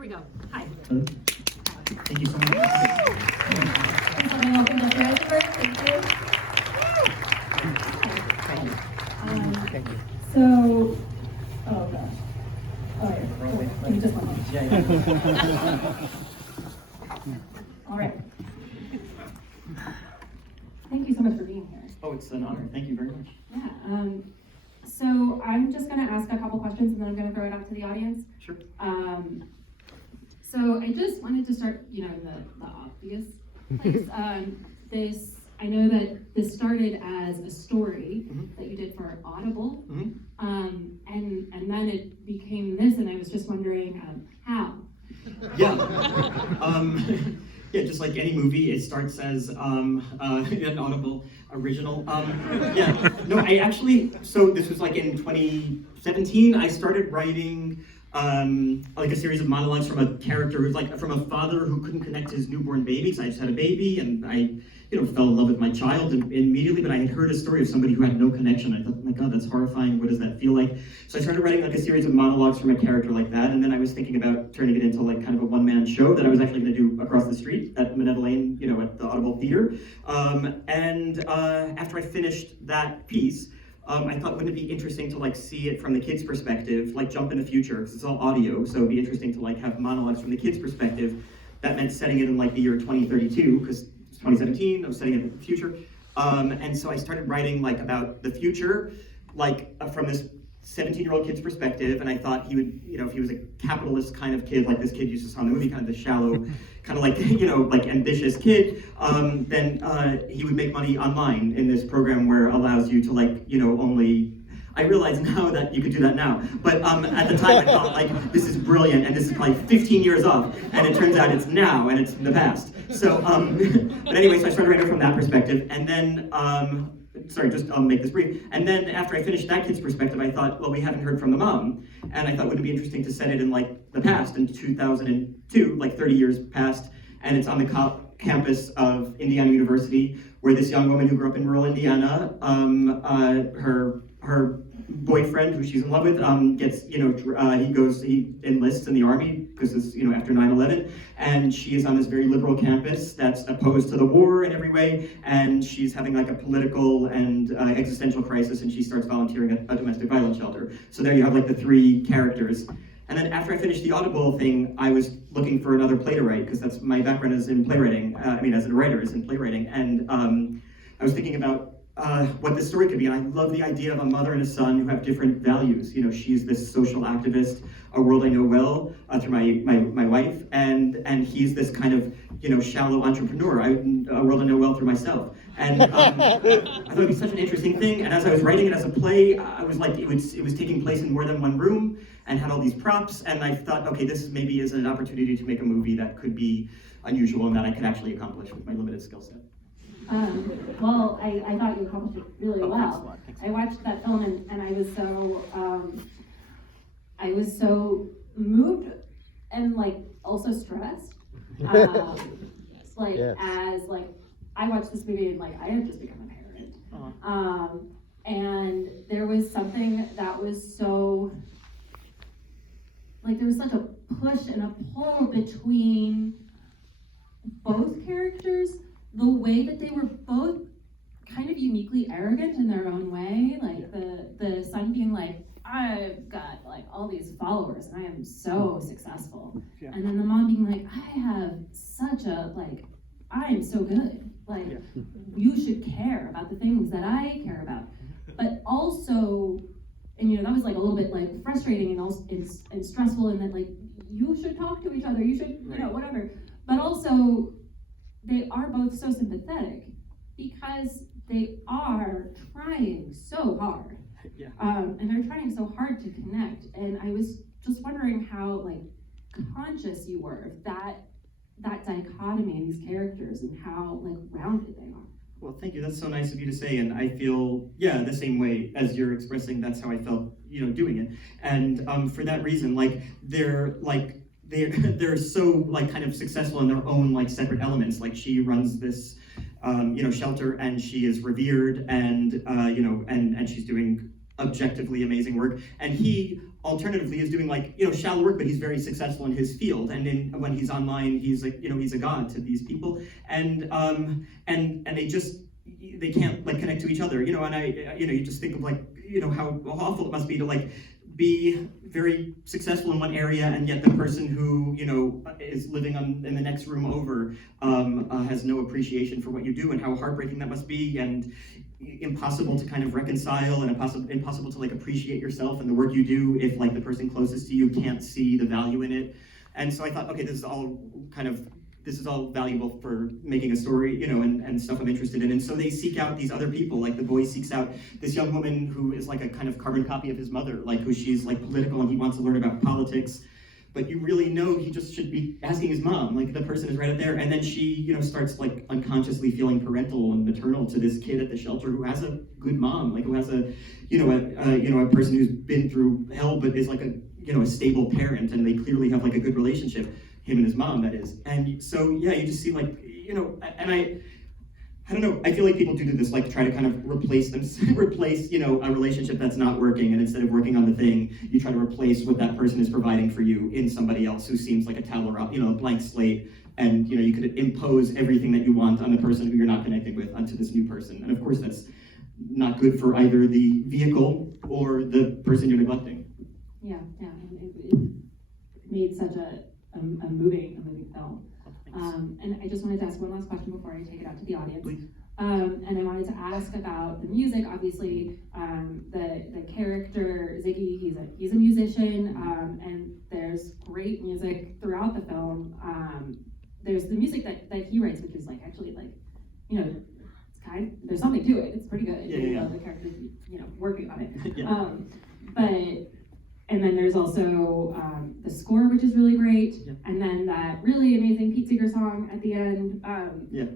Here we go. Hi. Thank you so much. Welcome to Eisenberg. Thank you. Thank you. So, oh gosh. Oh, yeah. Give me just one moment. Yeah. All right. Thank you so much for being here. Oh, it's an honor. Thank you very much. Yeah. So I'm just going to ask a couple questions and then I'm going to throw it out to the audience. Sure. So I just wanted to start, in the obvious place. I know that this started as a story that you did for Audible, and then it became this, and I was just wondering how. Yeah. Yeah, just like any movie, it starts as an Audible original. Yeah. No, I actually, so this was like in 2017, I started writing like a series of monologues from a character who's like from a father who couldn't connect to his newborn baby. So I just had a baby and I fell in love with my child immediately, but I had heard a story of somebody who had no connection. I thought, oh my God, that's horrifying. What does that feel like? So I started writing like a series of monologues from a character like that, and then I was thinking about turning it into like kind of a one-man show that I was actually going to do across the street at Minetta Lane, at the Audible Theater. After I finished that piece, I thought, wouldn't it be interesting to like see it from the kids' perspective, like jump in the future, because it's all audio, so it'd be interesting to like have monologues from the kids' perspective. That meant setting it in like the year 2032, because 2017, I was setting it in the future. And so I started writing like about the future, like from this 17-year-old kid's perspective, and I thought he would, if he was a capitalist kind of kid, like this kid you just saw in the movie, kind of the shallow, kind of like, like ambitious kid, then he would make money online in this program where it allows you to like, only, I realize now that you could do that now, but at the time I thought like, this is brilliant, and this is like 15 years off, and it turns out it's now, and it's in the past. So, but anyway, so I started writing from that perspective, and then, I'll make this brief. And then after I finished that kid's perspective, I thought, well, we haven't heard from the mom. And I thought, wouldn't it be interesting to set it in like the past, in 2002, like 30 years past, and it's on the campus of Indiana University, where this young woman who grew up in rural Indiana, her boyfriend, who she's in love with, gets, he enlists in the army because it's, after 9/11, and she is on this very liberal campus that's opposed to the war in every way, and she's having like a political and existential crisis, and she starts volunteering at a domestic violence shelter. So there you have like the three characters. And then after I finished the Audible thing, I was looking for another play to write, because that's my background is in playwriting. As a writer is in playwriting, and I was thinking about what this story could be, and I love the idea of a mother and a son who have different values. She's this social activist, a world I know well through my wife, and he's this kind of shallow entrepreneur, a world I know well through myself. And I thought it'd be such an interesting thing. And as I was writing it as a play, I was like, it was taking place in more than one room and had all these props. And I thought, okay, this maybe is an opportunity to make a movie that could be unusual and that I could actually accomplish with my limited skill set. Well, I thought you accomplished it really well. Thanks. I watched that film and I was so moved and like also stressed. As like I watched this movie and like I had just become a parent, and there was something that was so like there was such a push and a pull between both characters. The way that they were both kind of uniquely arrogant in their own way, like the son being like, I've got like all these followers and I am so successful. Yeah. And then the mom being like, I have such a, like, I am so good. Like, you should care about the things that I care about. But also, and that was like a little bit like frustrating and also and stressful, and that like, you should talk to each other, you should, whatever. But also, they are both so sympathetic because they are trying so hard. Yeah. And they're trying so hard to connect. And I was just wondering how like conscious you were of that dichotomy in these characters and how like rounded they are. Well, thank you. That's so nice of you to say. And I feel, the same way as you're expressing, that's how I felt, doing it. And for that reason, like they're so like kind of successful in their own like separate elements. Like she runs this shelter, and she is revered, and and she's doing objectively amazing work. And he alternatively is doing like, shallow work, but he's very successful in his field. And then when he's online, he's like, he's a god to these people. And they can't like connect to each other, and you just think of like, how awful it must be to like be very successful in one area, and yet the person who, is living in the next room over has no appreciation for what you do, and how heartbreaking that must be, and impossible to kind of reconcile, and impossible to like appreciate yourself and the work you do if like the person closest to you can't see the value in it. And so I thought, okay, this is all valuable for making a story, and stuff I'm interested in. And so they seek out these other people, like the boy seeks out this young woman who is like a kind of carbon copy of his mother, like who she's like political and he wants to learn about politics. But you really know he just should be asking his mom, like the person is right up there. And then she, starts like unconsciously feeling parental and maternal to this kid at the shelter who has a good mom, like who has a person who's been through hell, but is like a stable parent, and they clearly have like a good relationship. Him and his mom, that is. And so, yeah, you just see like, and I don't know, I feel like people do this, like try to kind of replace, a relationship that's not working, and instead of working on the thing, you try to replace what that person is providing for you in somebody else who seems like a tower, a blank slate, and you could impose everything that you want on the person who you're not connecting with onto this new person. And of course, that's not good for either the vehicle or the person you're neglecting. Yeah, it made such a moving film. And I just wanted to ask one last question before I take it out to the audience. Please. And I wanted to ask about the music. Obviously, the character Ziggy, he's a musician, and there's great music throughout the film. There's the music that he writes, which is like actually like, it's there's something to it. It's pretty good. Yeah. The character's working on it. Yeah. And then there's also the score, which is really great, and then that really amazing Pete Seeger song at the end,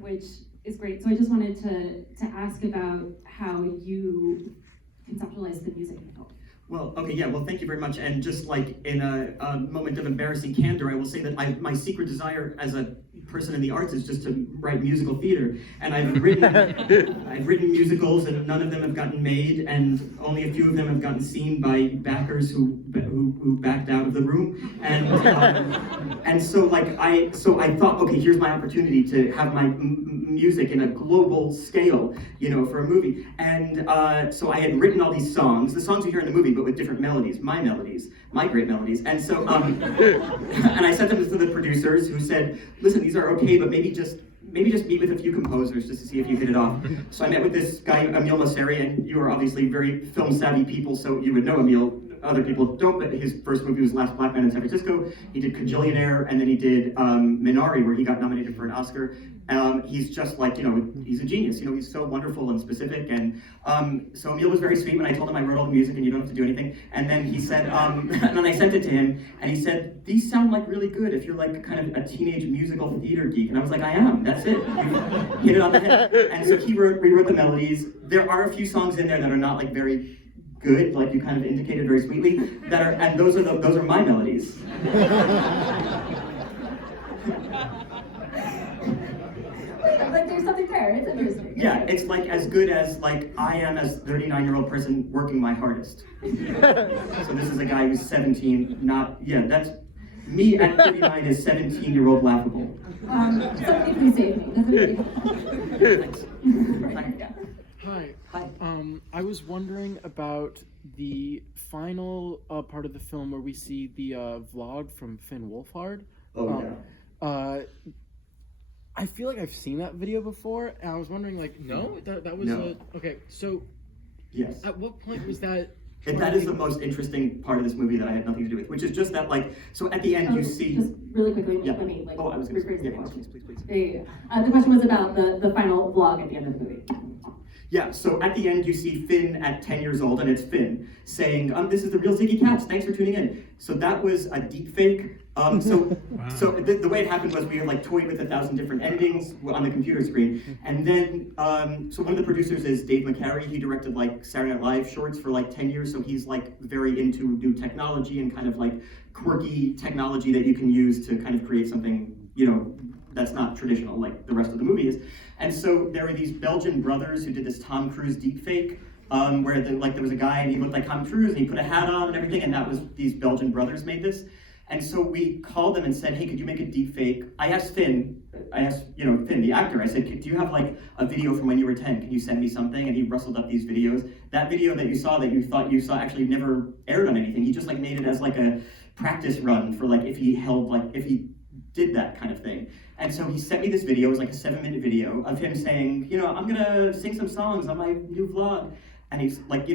which is great. So I just wanted to ask about how you conceptualize the music in the film. Well, okay, yeah, well, thank you very much. And just like in a moment of embarrassing candor, I will say that my secret desire as a person in the arts is just to write musical theater. And I've written musicals, and none of them have gotten made, and only a few of them have gotten seen by backers who backed out of the room. And so I thought, okay, here's my opportunity to have my music in a global scale, for a movie. And so I had written all these songs, the songs you hear in the movie, but with different melodies, my great melodies. And so, and I sent them to the producers, who said, listen, these are okay, but maybe just meet with a few composers just to see if you hit it off. So I met with this guy, Emil Mosseri, and you are obviously very film savvy people, so you would know Emil. Other people don't, but his first movie was Last Black Man in San Francisco. He did Julianne, and then he did Minari, where he got nominated for an Oscar. He's just like, he's a genius. He's so wonderful and specific. And so Emil was very sweet when I told him I wrote all the music and you don't have to do anything. And then he said, and then I sent it to him, and he said, these sound like really good if you're like kind of a teenage musical theater geek. And I was like, I am. That's it. You hit it on the head. And so he rewrote the melodies. There are a few songs in there that are not like very good, like you kind of indicated very sweetly, and those are my melodies. Like there's something there. It's interesting. Yeah, it's like as good as like I am as 39-year-old person working my hardest. So this is a guy who's 17, that's me at 39 is 17-year-old laughable. Somebody please save me. Thanks. Hi. I was wondering about the final part of the film where we see the vlog from Finn Wolfhard. I feel like I've seen that video before, and I was wondering, like, that was No. okay. So, Yes. at what point was that? And that is the most interesting part of this movie that I had nothing to do with, which is just that, like, so at the end you see. Just really quickly, Yeah. let me I was going to rephrase the say, question. please. The question was about the final vlog at the end of the movie. Yeah, so at the end you see Finn at 10 years old, and it's Finn saying, this is the real Ziggy Katz, thanks for tuning in. So that was a deep fake. Wow. So the way it happened was we like toyed with 1,000 different endings on the computer screen. And then, so one of the producers is Dave McCary. He directed like Saturday Night Live shorts for like 10 years. So he's like very into new technology and kind of like quirky technology that you can use to kind of create something, that's not traditional like the rest of the movie is. And so there were these Belgian brothers who did this Tom Cruise deepfake, where there was a guy and he looked like Tom Cruise and he put a hat on and everything, and that was, these Belgian brothers made this. And so we called them and said, hey, could you make a deep fake? I asked Finn, the actor, I said, do you have like a video from when you were 10? Can you send me something? And he rustled up these videos. That video that you thought you saw actually never aired on anything. He just like made it as like a practice run for like if he did that kind of thing. And so he sent me this video. It was like a 7-minute video of him saying, I'm gonna sing some songs on my new vlog. And he's like,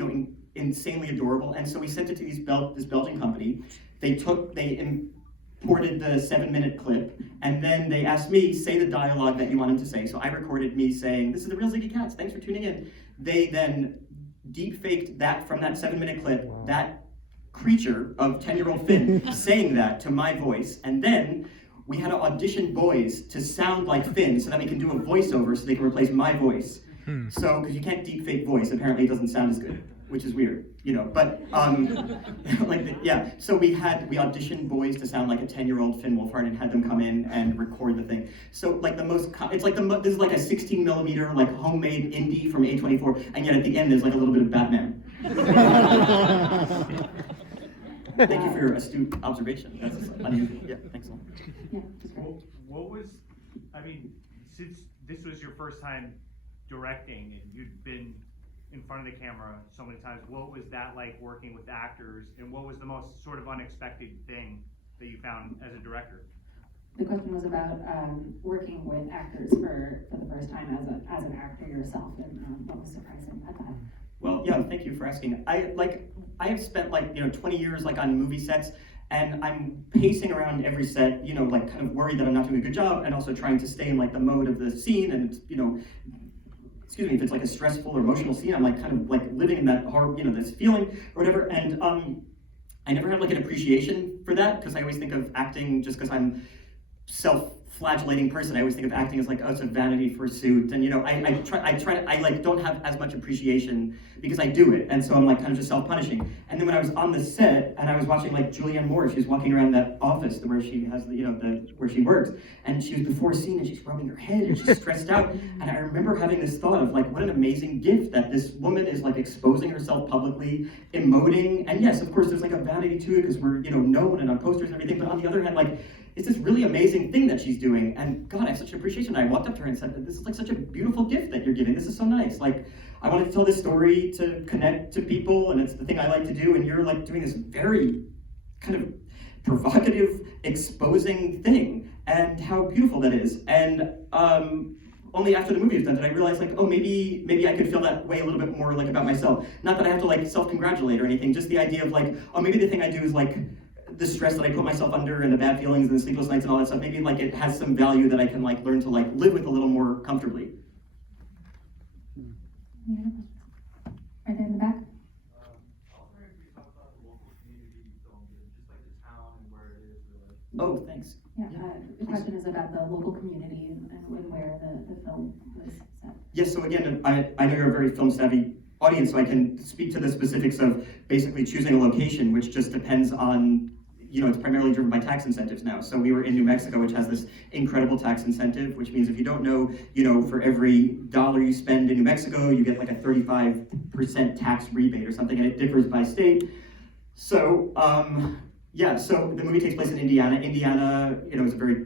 insanely adorable. And so we sent it to this Belgian company. They imported the 7-minute clip, and then they asked me, say the dialogue that you want him to say. So I recorded me saying, this is the real Ziggy Katz, thanks for tuning in. They then deep faked that from that 7-minute clip, that creature of 10-year-old Finn saying that to my voice, and then we had to audition boys to sound like Finn so that we can do a voiceover so they can replace my voice. So, because you can't deep fake voice, apparently it doesn't sound as good, which is weird, but so we auditioned boys to sound like a 10-year-old Finn Wolfhard and had them come in and record the thing. So like this is like a 16mm like homemade indie from A24, and yet at the end there's like a little bit of Batman. Thank you for your astute observation. That's unusual. Yeah, thanks a lot. Yeah. What was, since this was your first time directing and you'd been in front of the camera so many times, what was that like working with actors, and what was the most sort of unexpected thing that you found as a director? The question was about working with actors for the first time as an actor yourself, and what was surprising about that? Well, yeah, thank you for asking. I have spent 20 years on movie sets, and I'm pacing around every set, kind of worried that I'm not doing a good job, and also trying to stay in the mode of the scene, and if it's like a stressful or emotional scene, I'm living in that horror, this feeling or whatever. And I never had an appreciation for that, because I always think of acting, just because I'm self-flagellating person, I always think of acting as it's a vanity pursuit, and I don't have as much appreciation because I do it, and so I'm kind of just self-punishing. And then when I was on the set and I was watching Julianne Moore, she's walking around that office where she has where she works, and she was before a scene and she's rubbing her head and she's stressed out, and I remember having this thought of what an amazing gift that this woman is exposing herself publicly, emoting, and yes, of course there's a vanity to it because we're known and on posters and everything, but on the other hand it's this really amazing thing that she's doing, and God, I have such an appreciation. I walked up to her and said, this is such a beautiful gift that you're giving. This is so nice. I wanted to tell this story to connect to people, and it's the thing I like to do, and you're doing this very kind of provocative, exposing thing, and how beautiful that is. And only after the movie was done did I realize maybe I could feel that way a little bit more about myself. Not that I have to self-congratulate or anything, just the idea of maybe the thing I do is the stress that I put myself under and the bad feelings and the sleepless nights and all that stuff, maybe it has some value that I can learn to live with a little more comfortably. Yeah. Right there in the back. Oh, thanks. Yeah, the question is about the local community and where the film was set. Yes, so again, I know you're a very film savvy audience, so I can speak to the specifics of basically choosing a location, which just depends on, it's primarily driven by tax incentives now. So we were in New Mexico, which has this incredible tax incentive, which means if you don't know, for every dollar you spend in New Mexico, you get a 35% tax rebate or something, and it differs by state. So, so the movie takes place in Indiana. Indiana, is a very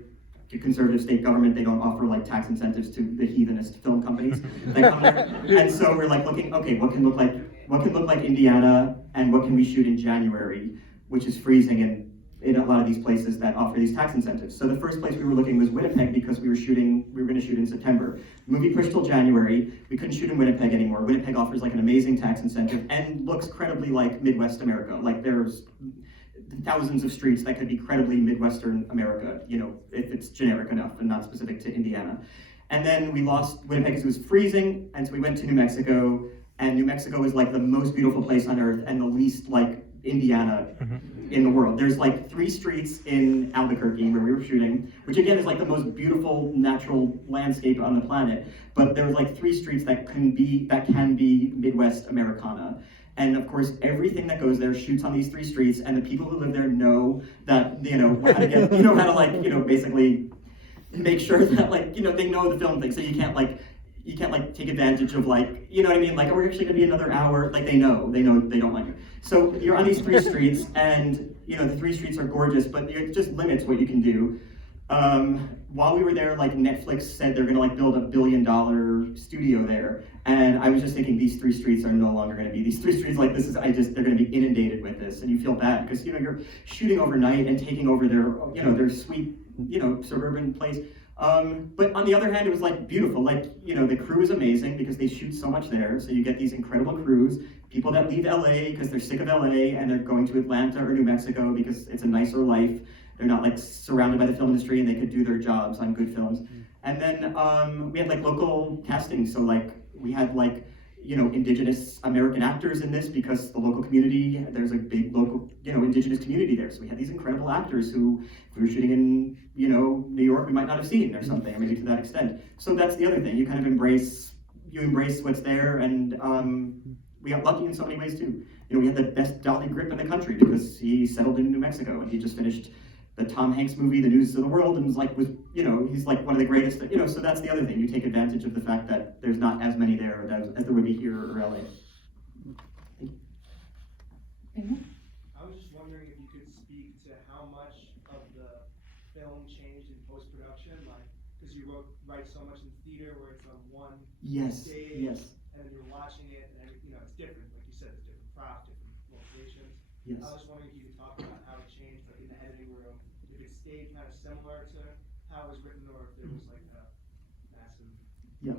conservative state government. They don't offer tax incentives to the heathenist film companies that come there. And so we're looking, okay, what can look like Indiana, and what can we shoot in January, which is freezing in a lot of these places that offer these tax incentives. So the first place we were looking was Winnipeg, because we were going to shoot in September. The movie pushed till January. We couldn't shoot in Winnipeg anymore. Winnipeg offers an amazing tax incentive and looks credibly like Midwest America. There's thousands of streets that could be credibly Midwestern America, if it's generic enough and not specific to Indiana. And then we lost Winnipeg because it was freezing, and so we went to New Mexico, and New Mexico is the most beautiful place on earth and the least Indiana in the world. There's 3 streets in Albuquerque where we were shooting, which again is the most beautiful natural landscape on the planet. But there was 3 streets that can be Midwest Americana. And of course, everything that goes there shoots on these 3 streets, and the people who live there know that, how to get, how to basically make sure that they know the film thing. So you can't you can't like take advantage of like, you know what I mean? Like, we're actually gonna be another hour. Like they know they don't like it. So you're on these 3 streets, and you know the 3 streets are gorgeous, but it just limits what you can do. While we were there, like Netflix said they're gonna like build $1 billion studio there, and I was just thinking these 3 streets are no longer gonna be these 3 streets. Like this is, they're gonna be inundated with this, and you feel bad because you know you're shooting overnight and taking over their sweet suburban place. But on the other hand, it was like beautiful. Like the crew is amazing because they shoot so much there, so you get these incredible crews. People that leave LA because they're sick of LA and they're going to Atlanta or New Mexico because it's a nicer life. They're not like surrounded by the film industry and they could do their jobs on good films. And then we had like local casting. So like we had like, indigenous American actors in this because the local community, there's a big local, indigenous community there. So we had these incredible actors who, if we were shooting in, New York, we might not have seen or something, or maybe to that extent. So that's the other thing. You kind of embrace what's there, and we got lucky in so many ways too. We had the best dolly grip in the country because he settled in New Mexico and he just finished the Tom Hanks movie, The News of the World, and he's like one of the greatest, so that's the other thing. You take advantage of the fact that there's not as many there as there would be here or LA. I was just wondering if you could speak to how much of the film changed in post-production, like, because you write so much in theater where it's on one stage, and you're watching it, and it's different, like you said, it's different props, different locations. Yes. I was just wondering if you could talk about how it changed, like in the editing room, if it stayed kind of similar to how it was written, or if there was like a massive. Yeah.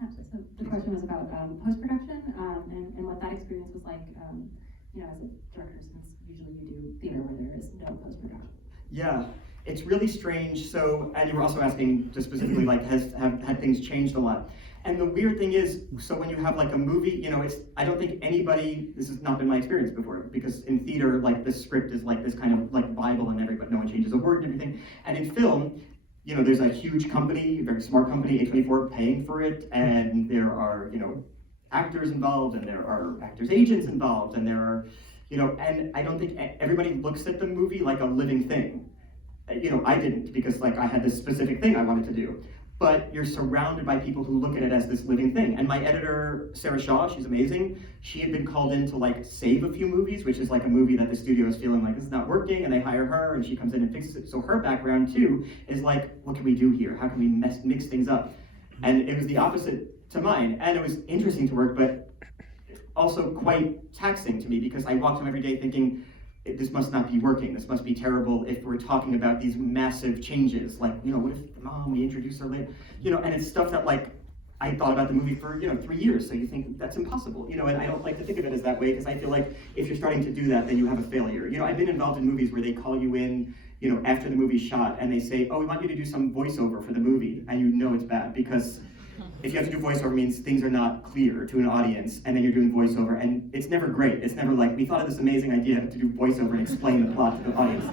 Absolutely. So the question was about post-production and what that experience was like, as a director, since usually you do theater where there is no post-production. Yeah, it's really strange. So, and you were also asking just specifically, like, had things changed a lot? And the weird thing is, so when you have like a movie, I don't think this has not been my experience before, because in theater, like the script is like this kind of like Bible and no one changes a word and everything. And in film, there's a huge company, a very smart company, A24, paying for it, and there are, actors involved, and there are actors' agents involved, and there are, and I don't think everybody looks at the movie like a living thing. I didn't, because like I had this specific thing I wanted to do. But you're surrounded by people who look at it as this living thing. And my editor, Sarah Shaw, she's amazing. She had been called in to like save a few movies, which is like a movie that the studio is feeling like this is not working, and they hire her, and she comes in and fixes it. So her background too is like, what can we do here? How can we mix things up? And it was the opposite to mine. And it was interesting to work, but also quite taxing to me, because I walked home every day thinking, this must not be working. This must be terrible if we're talking about these massive changes. Like, what if the mom, we introduce her later? And it's stuff that like, I thought about the movie for, 3 years. So you think that's impossible, and I don't like to think of it as that way, because I feel like if you're starting to do that, then you have a failure. I've been involved in movies where they call you in, after the movie's shot, and they say, oh, we want you to do some voiceover for the movie. And it's bad, because if you have to do voiceover, means things are not clear to an audience, and then you're doing voiceover, and it's never great. It's never like, we thought of this amazing idea to do voiceover and explain the plot to the audience.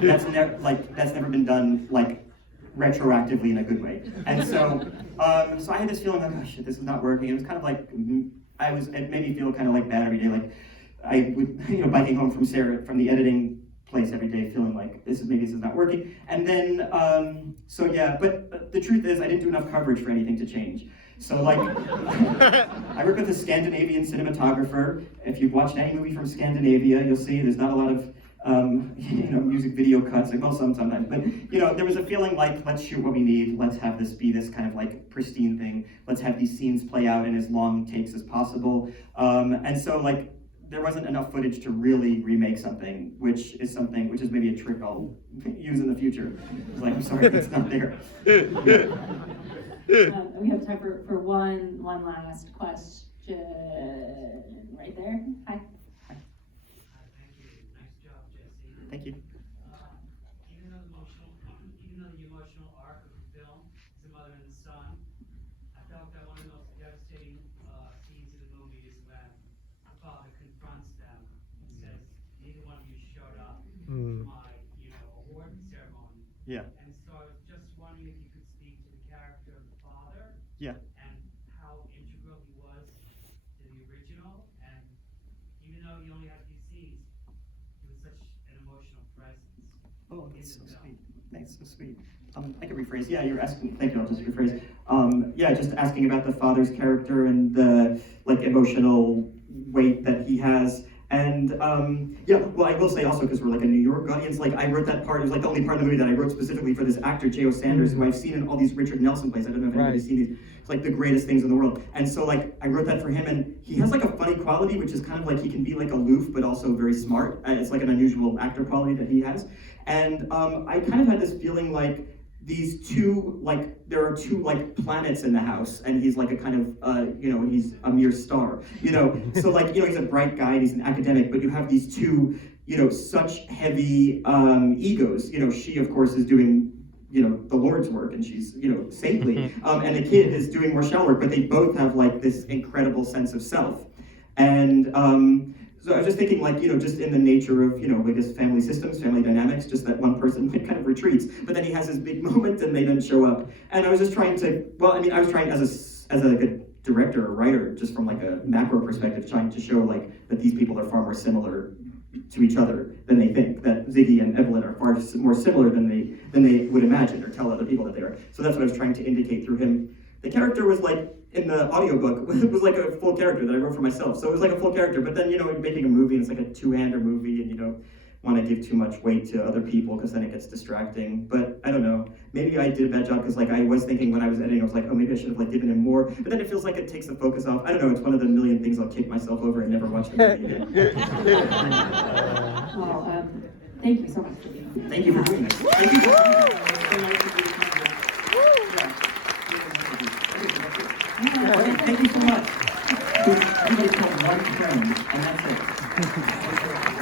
That's never been done like retroactively in a good way. And so, so I had this feeling like, oh shit, this is not working. It was kind of like, it made me feel kind of like bad every day. Like I would, biking home from from the editing place every day, feeling like this is not working. And then, but the truth is I didn't do enough coverage for anything to change. So like, I work with a Scandinavian cinematographer. If you've watched any movie from Scandinavia, you'll see there's not a lot of, music video cuts, like, well, sometimes, but, there was a feeling like, let's shoot what we need, let's have this be this kind of like pristine thing, let's have these scenes play out in as long takes as possible. And so like, there wasn't enough footage to really remake something, which is maybe a trick I'll use in the future. It's like, I'm sorry, it's not there. We have time for one last question. Right there. Hi. Thank you. Nice job, Jesse. Thank you. Even though the emotional arc of the film is the mother and the son, I felt that one of the most devastating scenes in the movie is when the father confronts them and says, "Neither one of you showed up to my, award ceremony." Yeah. And so I was just wondering if you could speak to the character of the father. Yeah. And how integral he was to the original, and even though you only had a few scenes, it was such an emotional presence. Oh, in that's so the film. sweet. Thanks, so sweet. I can rephrase. Yeah, you're asking. Thank you. I'll just rephrase. Yeah, just asking about the father's character and the like emotional weight that he has. And yeah, well, I will say also because we're like a New York audience, like I wrote that part. It was like the only part of the movie that I wrote specifically for this actor, J.O. Sanders, who I've seen in all these Richard Nelson plays. I don't know if anybody's seen these. It's like the greatest things in the world. And so like I wrote that for him, and he has like a funny quality, which is kind of like he can be like aloof, but also very smart. It's like an unusual actor quality that he has. And I kind of had this feeling like these two, like, there are two, like, planets in the house, and he's like a kind of, you know, he's a mere star, you know? So, like, you know, he's a bright guy, and he's an academic, but you have these two, you know, such heavy egos. You know, she, of course, is doing, you know, the Lord's work, and she's, you know, saintly, and the kid is doing more shell work, but they both have, like, this incredible sense of self. And so I was just thinking, like, you know, just in the nature of, you know, I guess family systems, family dynamics, just that one person kind of retreats, but then he has his big moment and they don't show up. And I was just trying to, well, I mean, I was trying as a good director or writer, just from like a macro perspective, trying to show like that these people are far more similar to each other than they think, that Ziggy and Evelyn are far more similar than they would imagine or tell other people that they are. So that's what I was trying to indicate through him. The character was like, in the audiobook, it was like a full character that I wrote for myself. So it was like a full character, but then, you know, making a movie, it's like a two-hander movie, and you don't want to give too much weight to other people because then it gets distracting. But I don't know, maybe I did a bad job because like I was thinking when I was editing, I was like, oh, maybe I should have like given him more. But then it feels like it takes the focus off. I don't know, it's one of the million things I'll kick myself over and never watch the movie again. Well, thank you so much. Thank you for doing this. Thank you for doing this. It's so nice to be Thank you so much. Everybody's called one friend, and that's it.